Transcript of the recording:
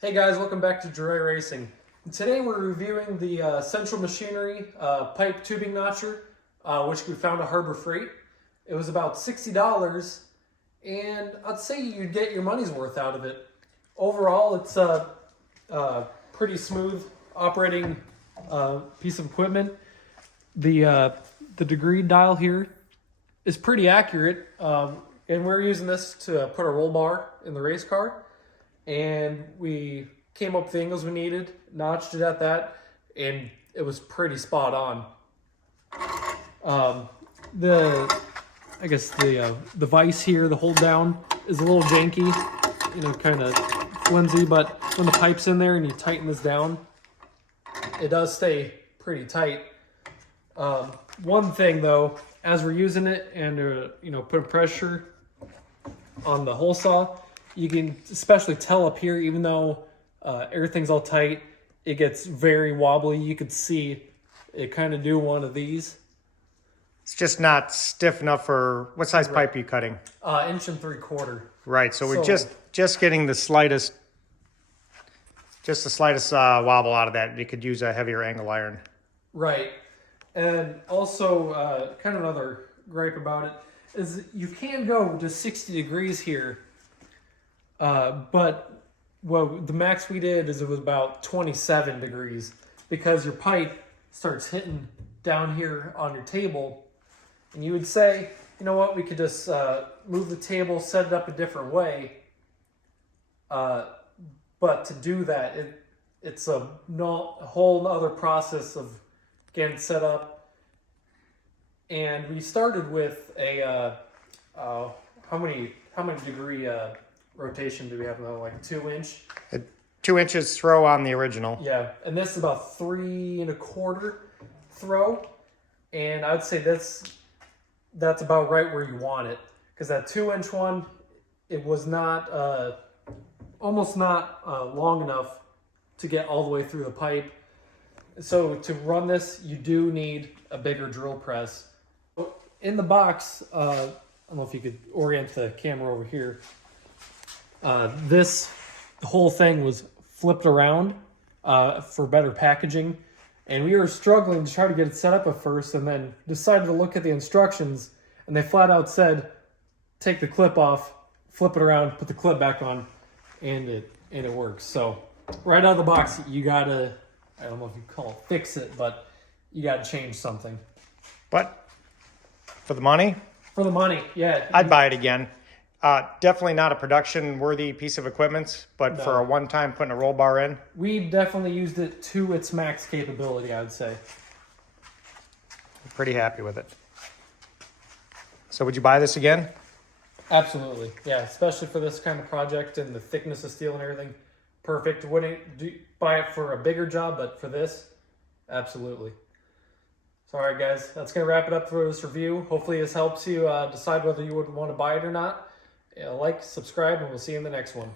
Hey guys, welcome back to Droy Racing. And today we're reviewing the Central Machinery pipe tubing notcher, which we found at Harbor Freight. It was about $60, and I'd say you'd get your money's worth out of it. Overall, it's a pretty smooth operating piece of equipment. The degree dial here is pretty accurate, and we're using this to put a roll bar in the race car. And we came up with the angles we needed, notched it at that, and it was pretty spot on. The vise here, the hold down, is a little janky, kind of flimsy, but when the pipe's in there and you tighten this down, it does stay pretty tight. One thing though, as we're using it and putting pressure on the hole saw, you can especially tell up here, even though everything's all tight, it gets very wobbly. You could see it kind of do one of these. It's just not stiff enough for, what size pipe are you cutting? 1 3/4. Right, so we're just getting the slightest wobble out of that. You could use a heavier angle iron. Right, and also kind of another gripe about it is you can go to 60 degrees here. But the max we did is it was about 27 degrees because your pipe starts hitting down here on your table, and you would say, you know what, we could just move the table, set it up a different way. But to do that, it's a whole other process of getting it set up. And we started with a how many degree rotation do we have now? Like 2 inch? 2 inches throw on the original. Yeah, and this is about 3 1/4 throw, and I'd say that's about right where you want it, because that 2 inch one, it was not almost not long enough to get all the way through the pipe. So to run this, you do need a bigger drill press. In the box, I don't know if you could orient the camera over here. This whole thing was flipped around for better packaging, and we were struggling to try to get it set up at first, and then decided to look at the instructions, and they flat out said, take the clip off, flip it around, put the clip back on, and it works. So right out of the box, you gotta, I don't know if you call it fix it, but you gotta change something. But for the money? For the money, yeah. I'd buy it again. Definitely not a production-worthy piece of equipment, but No. for a one-time putting a roll bar in. We definitely used it to its max capability, I would say. I'm pretty happy with it. So would you buy this again? Absolutely, yeah, especially for this kind of project and the thickness of steel and everything. Perfect. Wouldn't buy it for a bigger job, but for this, absolutely. So, all right, guys, that's going to wrap it up for this review. Hopefully this helps you decide whether you would want to buy it or not. Like, subscribe, and we'll see you in the next one.